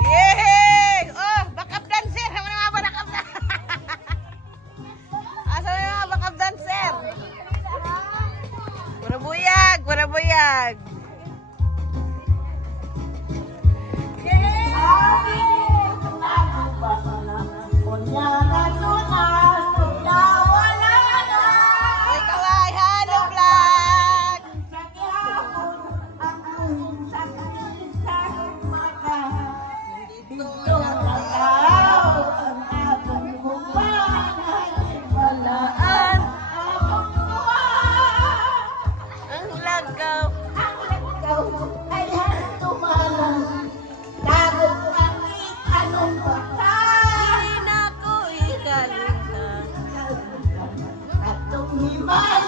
Yehey! Oh, backup dancer. Sama na nga ba backup dancer? Asa na nga backup dancer? Pura buyag, pura buyag. Bye.